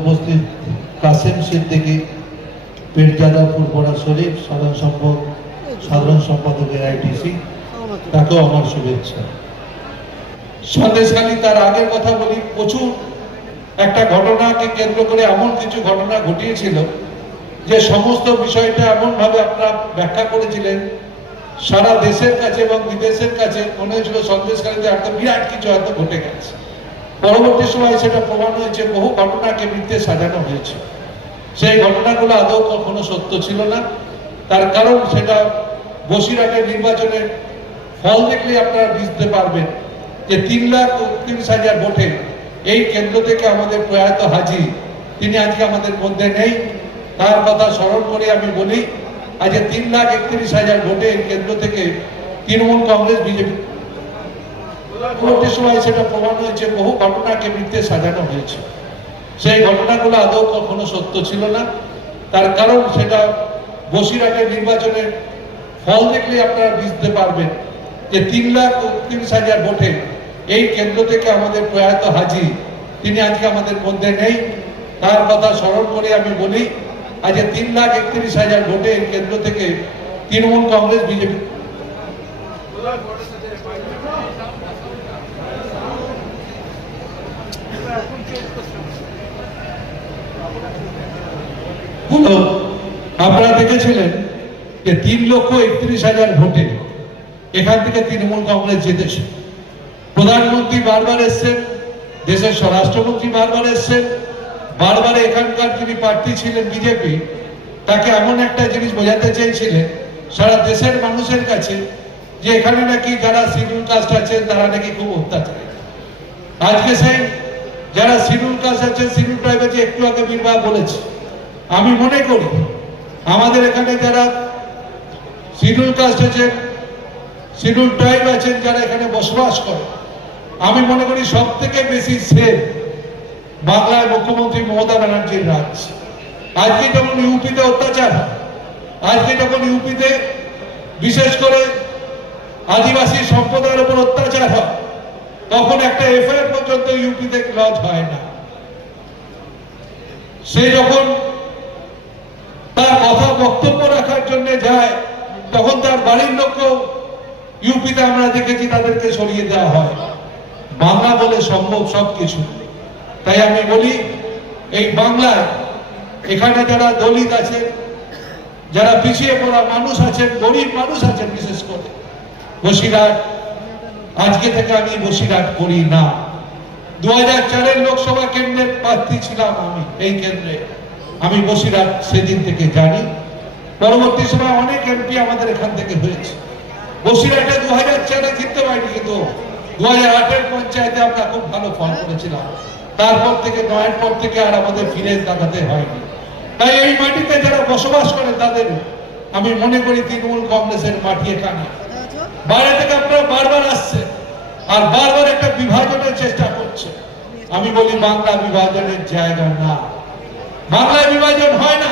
উপস্থিত কাসেম সিদ্দিকী পীরজাদা ফুলপড়া শরীফ, সাধারণ সম্পাদক সাধারণ সম্পাদক এআইটিসি, তাকেও আমার শুভেচ্ছা। সন্দেশখালী তার আগের কথা বলি, প্রচুর একটা ঘটনাকে কেন্দ্র করে এমন কিছু ঘটনা ঘটিয়েছিল যে সমস্ত বিষয়টা এমন ভাবে আপনারা ব্যাখ্যা করেছিলেন। সারা দেশের কাছে এবং বিদেশের কাছে মনে হয়েছিল সন্দেশখালীতে একটা বিরাট কিছু হয়তো ঘটে গেছে। পরবর্তী সময় সেটা প্রমাণ হয়েছে, বহু ঘটনাকে মিথ্যে সাজানো হয়েছে। সেই ঘটনাগুলো আদৌ কখনো সত্য ছিল না। তার কারণ সেটা বসিরহাটের নির্বাচনের ফল দেখলে আপনারা বুঝতে পারবেন যে তিন লাখ উনত্রিশ হাজার ভোটে এই কেন্দ্র থেকে আমাদের প্রয়াত হাজি, তিনি আজকে আমাদের মধ্যে নেই। তার কথা স্মরণ করে আমি বলি, আজকে তিন লাখ একত্রিশ হাজার ভোটে এই কেন্দ্র থেকে তৃণমূল কংগ্রেস, বিজেপি পরবর্তী সময় সেটা প্রমাণ হয়েছে, বহু ঘটনাকে মিথ্যে সাজানো হয়েছে। সেই ঘটনাগুলো আদৌ কখনো সত্য ছিল না। তার কারণ সেটা বসিরহাটের নির্বাচনের ফল দেখলে আপনারা বুঝতে পারবেন যে তিন লাখ উনত্রিশ হাজার ভোটে এই কেন্দ্র থেকে আমাদের প্রয়াত হাজি, তিনি আজকে আমাদের মধ্যে নেই। তার কথা স্মরণ করে আমি বলি আজকে তিন লাখ একত্রিশ হাজার ভোটে এই কেন্দ্র থেকে তৃণমূল কংগ্রেস, বিজেপি হলো আপনারা দেখেছিলেন যে তিন লক্ষ একত্রিশ হাজার ভোটে এখান থেকে তৃণমূল কংগ্রেস জিতেছে। প্রধানমন্ত্রী বারবার এসছেন, দেশের স্বরাষ্ট্রমন্ত্রী বারবার এসছেন, বারবার এখানকার যিনি প্রার্থী ছিলেন বিজেপি, তাকে এমন একটা জিনিস বোঝাতে চেয়েছিলেন, সারা দেশের মানুষের কাছে যে এখানে নাকি যারা শিডিউল কাস্ট আছেন, তারা নাকি খুব অত্যাচারী। আজকে সেই যারা শিডিউল কাস্ট আছেন, শিডিউল ট্রাইব একটু আগে বিবাহ বলেছে আমি মনে করি আমাদের এখানে যারা শিডিউল কাস্ট আছেন, শিডিউল ট্রাইব আছেন, যারা এখানে বসবাস করে, আমি মনে করি সব থেকে বেশি সেফ বাংলায় মুখ্যমন্ত্রী মমতা ব্যানার্জির রাজ। আজকে যখন ইউপিতে অত্যাচার আজকে যখন ইউপিতে বিশেষ করে আদিবাসী সম্প্রদায়ের উপর অত্যাচার হয়, তখন একটা এফআইআর পর্যন্ত ইউপিতে লজ হয় না। সে যখন তার কথা বক্তব্য রাখার জন্য যায়। তখন তার বাড়ির লোককেও ইউপিতে আমরা দেখেছি তাদেরকে সরিয়ে দেওয়া হয়। বাংলা বলে সম্ভব সবকিছু। তাই আমি বলি, এই বাংলায় এখানে যারা দলিত আছে যারা পিছিয়ে পড়া মানুষ আছেন, গরিব মানুষ আছেন বিশেষ করে, বসিরহাট, আজকে থেকে আমি বসিরহাট করি না। দু হাজার চারের লোকসভা কেন্দ্রের প্রার্থী ছিলাম আমি এই কেন্দ্রে। আমি বসিরহাট সেদিন থেকে জানি। পরবর্তী সময় অনেক এমপি আমাদের এখান থেকে হয়েছে। বসিরহাটে দু হাজার চারে জিততে পারিনি, কিন্তু দু হাজার আটের পঞ্চায়েতে আমরা খুব ভালো ফল করেছিলাম। তারপর থেকে নয়ের পর থেকে আর আমাদের ফিরে তাকাতে হয়নি। তাই এই মাটিতে যারা বসবাস করে তাদের আমি মনে করি তৃণমূল কংগ্রেসের মাটি এখানে। বাইরে থেকে আপনারা বারবার আসছে আর বারবার একটা বিভাজনের চেষ্টা করছে। আমি বলি বাংলা বিভাজনের জায়গা না। বাংলায় বিভাজন হয় না।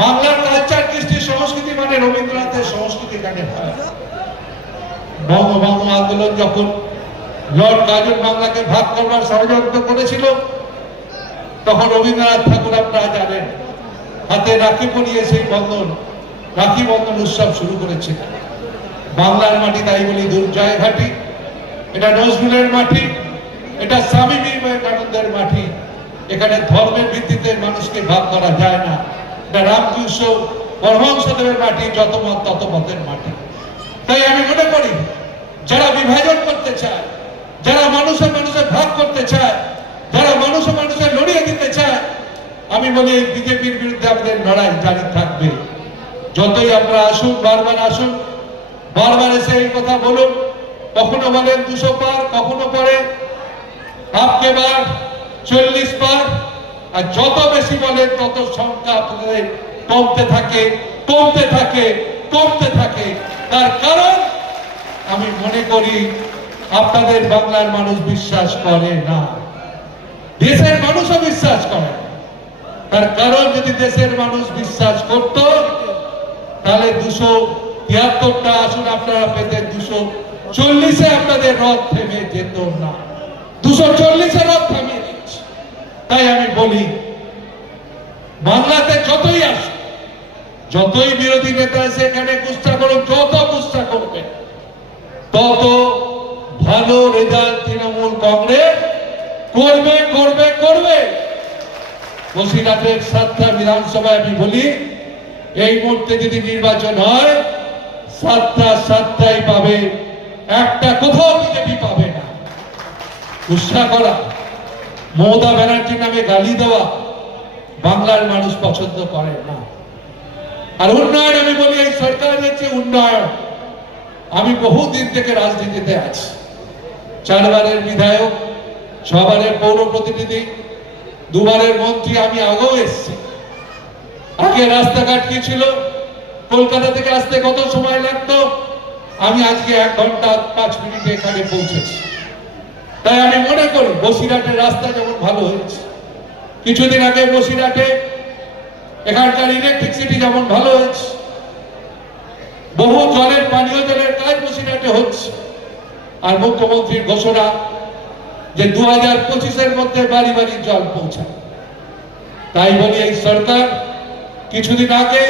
বাংলার কালচার কৃষ্টি, সংস্কৃতি মানে রবীন্দ্রনাথের সংস্কৃতি এখানে হয় বঙ্গভঙ্গ আন্দোলন যখন লর্ড কার্জন বাংলাকে ভাগ করবার ষড়যন্ত্র করেছিল, তখন রবীন্দ্রনাথ ঠাকুর আপনারা জানেন, হাতে রাখি পরিয়ে সেই বন্ধন, রাখি বন্ধন উৎসব শুরু করেছিলেন বাংলার মাটি তাই বলি দুর্জয় ঘাটি, এটা নজরুলের মাটি, এটা স্বামী বিবেকানন্দের মাটি এখানে ধর্মের ভিত্তিতে মানুষকে ভাগ করা যায় না। রামকৃষ্ণ পরমহংসদেবের মাটি, যত মত তত মতের মাটি। তাই আমি মনে করি, যারা বিভাজন করতে চায়, যারা মানুষে মানুষে ভাগ করতে চায়, যারা মানুষে মানুষে লড়িয়ে দিতে চায়, আমি বলি বিজেপির বিরুদ্ধে আমাদের লড়াই জারি থাকবে। যতই আমরা আসুন, বারবার আসুন, বারবার এসে এই কথা বলুন, কখনো বলেন দুশো পার, কখনো পরে। আপকে বার। চল্লিশ পার আর যত বেশি বলেন তত সংখ্যা আপনাদের কমতে থাকে কমতে থাকে কমতে থাকে। তার কারণ, আমি মনে করি আপনাদের বাংলার মানুষ বিশ্বাস করে না। দেশের মানুষও বিশ্বাস করে। তার কারণ, যদি দেশের মানুষ বিশ্বাস করত, তাহলে দুশো তিয়াত্তরটা আসন আপনারা পেতেন দুশো চল্লিশে আপনাদের রথ থেমে যেত না। দুশো চল্লিশে রথ থামিয়ে তাই আমি বলি, বাংলাতে যতই আসে যতই বিরোধী নেতা এসে এখানে গুষ্ঠা করুক, যত গুষ্ঠা করবে, তত ভালো রেজাল্ট তৃণমূল কংগ্রেস করবে করবে করবে। বসিরহাটের সাতটা বিধানসভায় আমি বলি, এই মুহূর্তে যদি নির্বাচন হয়, সাতটা সাতটাই পাবে, একটা কোথাও বিজেপি পাবে না। উৎসাহ করা। মমতা ব্যানার্জির নামে গালি দেওয়া বাংলার মানুষ পছন্দ করে না। আর উন্নয়ন, আমি বলি, এই সরকারের হচ্ছে উন্নয়ন, আমি বহুদিন থেকে রাজনীতিতে আছি। চারবারের বিধায়ক, ছবারের পৌর প্রতিনিধি, দুবারের মন্ত্রী, আমি আগেও এসেছি। আগে রাস্তাঘাট কি ছিল? কলকাতা থেকে আসতে কত সময় লাগতো? আমি আজকে এক ঘণ্টা পাঁচ মিনিটে এখানে পৌঁছেছি। তাই আমি মনে করি বসিরহাটের রাস্তা যেমন ভালো হয়েছে। কিছুদিন আগে বসিরহাটে এখানকার ইলেকট্রিসিটি যেমন ভালো হয়েছে, বহু জলের পানীয় জলের কাজ বসিরহাটে হচ্ছে। আর মুখ্যমন্ত্রীর ঘোষণা যে দু হাজার পঁচিশের মধ্যে বাড়ি বাড়ি জল পৌঁছায় তাই বলি এই সরকার, কিছুদিন আগে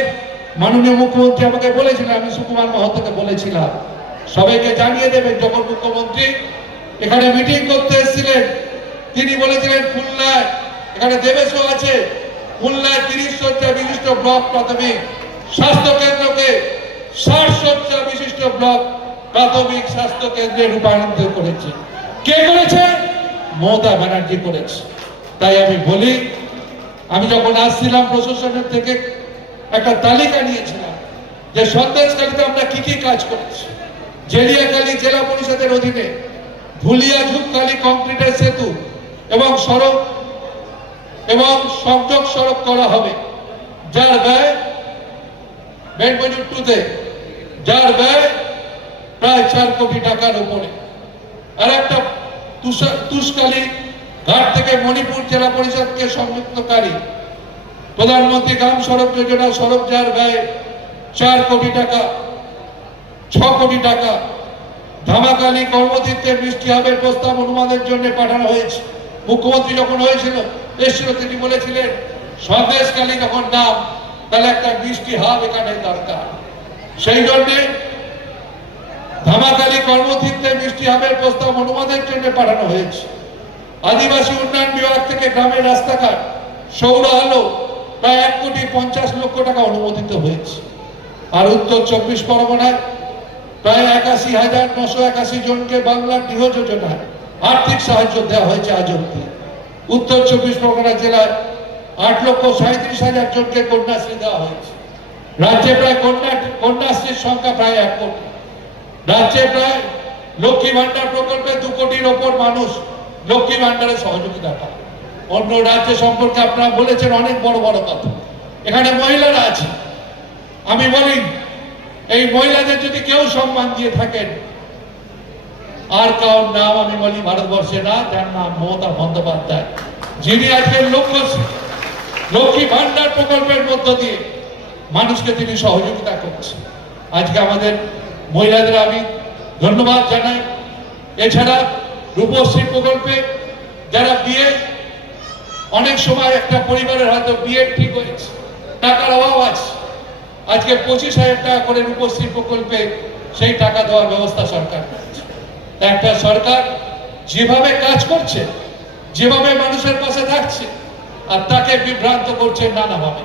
মাননীয় মুখ্যমন্ত্রী আমাকে বলেছিলেন, আমি সুকুমার মাহাতোকে বলেছিলাম, সবাইকে জানিয়ে দেবেন যখন মুখ্যমন্ত্রী এখানে মিটিং করতে এসেছিলেন। তিনি বলেছিলেন, খুলনায়, এখানে দেবেশও আছে। খুলনায় তিরিশ শয্যা বিশিষ্ট ব্লক প্রাথমিক। স্বাস্থ্য কেন্দ্রকে ষাট শয্যা বিশিষ্ট ব্লক প্রাথমিক স্বাস্থ্য কেন্দ্রে রূপান্তরিত করেছে। কে করেছে? মমতা ব্যানার্জি করেছে। তাই আমি বলি, আমি যখন আসছিলাম প্রশাসনের থেকে, একটা তালিকা নিয়েছিলাম যে সন্দেশকালীতে আমরা কি কি কাজ করেছি। জেলিয়াখালী জেলা পরিষদের অধীনে ধুলিয়া ঝুপকালী কংক্রিটের সেতু এবং সড়ক এবং সংযোগ সড়ক করা হবে। যার ব্যয় টুতে যার ব্যয় প্রায় চার কোটি টাকার উপরে। আর একটা তুষকালী ঘাট থেকে মণিপুর জেলা পরিষদকে সংযুক্তকারী। প্রধানমন্ত্রী গ্রাম সড়ক যোজনা সড়ক যার ব্যয় চার কোটি টাকা, ছ কোটি টাকা ধামাকালী কর্মতীর্থের বৃষ্টি হাবের প্রস্তাব অনুমানের জন্য পাঠানো হয়েছে। মুখ্যমন্ত্রী যখন হয়েছিল, এসেছিল, তিনি বলেছিলেন সন্দেশকালী যখন নাম, তাহলে একটা বৃষ্টি হাব এখানে দরকার। সেই জন্যে ধামাকালী কর্মতীর্থে বৃষ্টি হাবের প্রস্তাব অনুমানের জন্য পাঠানো হয়েছে। আদিবাসী উন্নয়ন বিভাগ থেকে গ্রামের রাস্তাঘাট, সৌর আলো, প্রায় এক কোটি পঞ্চাশ লক্ষ টাকা অনুমোদিত হয়েছে। আর উত্তর চব্বিশ পরগনায় প্রায় একাশি হাজার নশো একাশি জনকে বাংলার গৃহ যোজনায় আর্থিক সাহায্য দেওয়া হয়েছে আজ অব্দি উত্তর চব্বিশ পরগনা জেলায় আট লক্ষ সাঁত্রিশ হাজার জনকে কন্যাশ্রী দেওয়া হয়েছে। রাজ্যে প্রায় কন্যা কন্যাশ্রীর সংখ্যা প্রায় এক কোটি। রাজ্যে প্রায় লক্ষ্মী ভান্ডার প্রকল্পে দু কোটির ওপর মানুষ লক্ষ্মী ভান্ডারের সহযোগিতা পায়। অন্য রাজ্য সম্পর্কে আপনারা বলেছেন অনেক বড় বড় কথা। এখানে মহিলারা আছে আমি বলি এই মহিলাদের যদি কেউ সম্মান দিয়ে থাকেন, আর কারোর নাম আমি বলি ভারতবর্ষে না যার নাম মমতা বন্দ্যোপাধ্যায়, যিনি আজকে লক্ষ্য লক্ষ্মী ভান্ডার প্রকল্পের মধ্য দিয়ে মানুষকে তিনি সহযোগিতা করছেন। আজকে আমাদের মহিলাদের আমি ধন্যবাদ জানাই। এছাড়া রূপশ্রী প্রকল্পে যারা বিয়ে, অনেক সময় একটা পরিবারের হয়তো বিয়ে ঠিক হয়েছে, টাকার অভাব আছে। আজকে পঁচিশ হাজার টাকা করে রূপশ্রী প্রকল্পে সেই টাকা দেওয়ার ব্যবস্থা সরকার একটা সরকার যেভাবে কাজ করছে, যেভাবে মানুষের পাশে থাকছে, আর তাকে বিভ্রান্ত করছে নানাভাবে।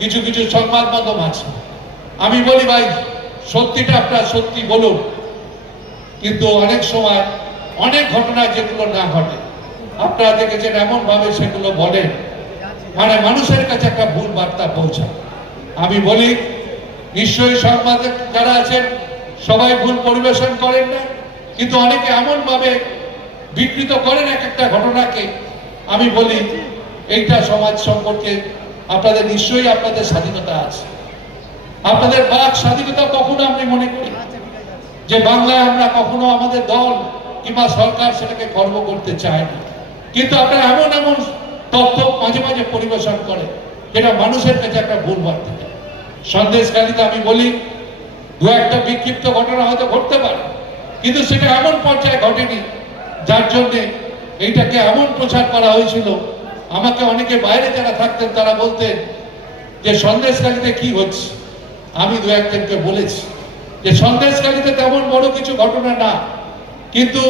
কিছু কিছু সংবাদ মাধ্যম আছে। আমি বলি, ভাই, সত্যিটা আপনার সত্যি বলুন। কিন্তু অনেক সময় অনেক ঘটনা যেগুলো না ঘটে, আপনারা দেখেছেন এমন ভাবে সেগুলো বলেন মানে মানুষের কাছে একটা ভুল বার্তা পৌঁছায়। আমি বলি নিশ্চয়ই সংবাদে যারা আছেন, সবাই ভুল পরিবেশন করেন না কিন্তু অনেকে এমন ভাবে বিকৃত করেন এক একটা ঘটনাকে। আমি বলি, এইটা সমাজ সম্পর্কে আপনাদের নিশ্চয়ই আপনাদের স্বাধীনতা আছে। আপনাদের বাক স্বাধীনতা কখনো আপনি মনে করি যে বাংলায় আমরা কখনো আমাদের দল কিংবা সরকার সেটাকে গর্ব করতে চায় না। কিন্তু আপনারা এমন এমন তথ্য মাঝে মাঝে পরিবেশন করে যেটা মানুষের কাছে একটা ভুল বার্তা। দেয় সন্দেশকারীতে আমি বলি, দু একটা বিক্ষিপ্ত ঘটনা হয়তো ঘটতে পারে, কিন্তু সেটা এমন পর্যায়ে ঘটেনি, যার জন্যে এইটাকে এমন প্রচার করা হয়েছিল। আমাকে অনেকে বাইরে যারা থাকতেন তারা বলতেন যে সন্দেশকালীতে কি হচ্ছে? আমি দু একজনকে বলেছি যে সন্দেশকালীতে তেমন বড় কিছু ঘটনা না, কিন্তু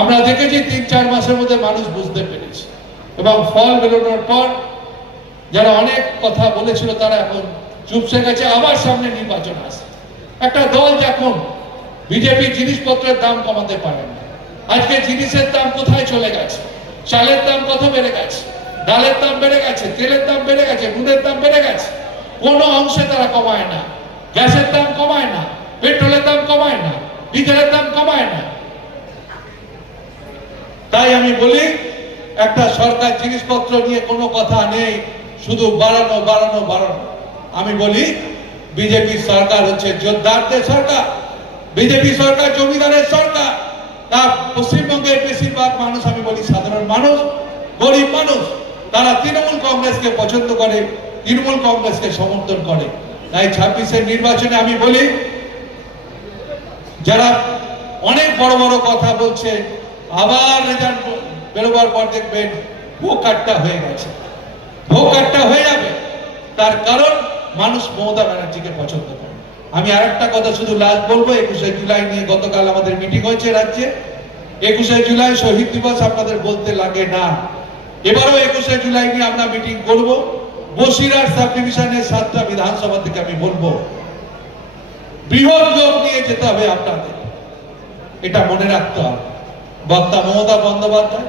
আমরা দেখেছি তিন চার মাসের মধ্যে মানুষ বুঝতে পেরেছে। এবং ফল বেরোনোর পর যারা অনেক কথা বলেছিল তারা এখন চুপসে গেছে, আবার সামনে নির্বাচন আসে একটা দল যখন বিজেপি জিনিসপত্রের দাম কমাতে পারে না, আজকে জিনিসের দাম কোথায় চলে গেছে? চালের দাম কত বেড়ে গেছে? ডালের দাম বেড়ে গেছে, তেলের দাম বেড়ে গেছে, নুনের দাম বেড়ে গেছে। কোনো অংশে তারা কমায় না, গ্যাসের দাম কমায় না, পেট্রোলের দাম কমায় না, ডিজেলের দাম কমায় না। তাই আমি বলি, একটা সরকার জিনিসপত্র নিয়ে কোনো কথা নেই শুধু বাড়ানো বাড়ানো বাড়ানো। আমি বলি বিজেপি সরকার হচ্ছে যোদ্ধারদের সরকার। বিজেপি সরকার জমিদারের সরকার। তা পশ্চিমবঙ্গের বেশিরভাগ মানুষ, আমি বলি সাধারণ মানুষ, গরিব মানুষ, তারা তৃণমূল কংগ্রেসকে পছন্দ করে, তৃণমূল কংগ্রেসকে সমর্থন করে। তাই ছাব্বিশের নির্বাচনে আমি বলি, যারা অনেক বড় বড় কথা বলছে, আবার রেজাল্ট বেরোবার পর দেখবেন ভোগ কাটটা হয়ে গেছে। ভোগ কাটটা হয়ে যাবে। তার কারণ মানুষ মমতা ব্যানার্জিকে পছন্দ করে। আমি আর একটা কথা শুধু লাস্ট বলব, একুশে জুলাই নিয়ে গতকাল আমাদের মিটিং হয়েছে রাজ্যে। একুশে জুলাই শহীদ দিবস আপনাদের বলতে লাগে না। এবারও একুশে জুলাই নিয়ে আমরা মিটিং করব। বসিরহাট সাব ডিভিশনের সাতটা বিধানসভা থেকে আমি বলব, বৃহৎ লোক নিয়ে যেতে হবে আপনাদের। এটা মনে রাখতে হবে। বক্তা মমতা বন্দ্যোপাধ্যায়,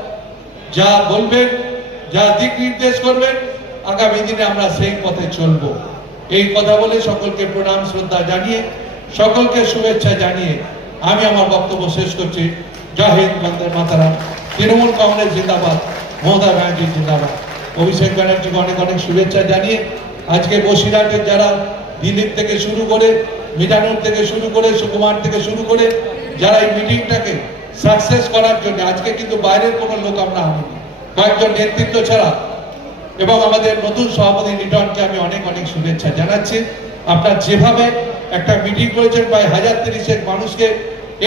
যা বলবেন যা দিক নির্দেশ করবেন আগামী দিনে আমরা সেই পথে চলবো। এই কথা বলে সকলকে প্রণাম, শ্রদ্ধা জানিয়ে, সকলকে শুভেচ্ছা জানিয়ে আমি আমার বক্তব্য শেষ করছি। জয় হিন্দ, বন্দে মাতারা তৃণমূল কংগ্রেস জিন্দাবাদ, মমতা ব্যানার্জি জিন্দাবাদ। অভিষেক ব্যানার্জিকে অনেক অনেক শুভেচ্ছা জানিয়ে আজকে বসিরহাটের যারা দিল্লির থেকে শুরু করে মিজানুর থেকে শুরু করে, সুকুমার থেকে শুরু করে, যারা এই মিটিংটাকে সাকসেস করার জন্য, আজকে কিন্তু বাইরের কোনো লোক আমরা আনিনি। কয়েকজন নেতৃত্ব ছাড়া এবং আমাদের নতুন সভাপতি নিটনকে আমি অনেক অনেক শুভেচ্ছা জানাচ্ছি। আপনার যেভাবে একটা মিটিং করেছেন, প্রায় হাজার তিরিশের মানুষকে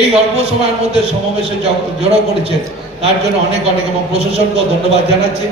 এই অল্প সময়ের মধ্যে সমাবেশে জড়ো করেছেন, তার জন্য অনেক অনেক এবং প্রশাসনকেও ধন্যবাদ জানাচ্ছি।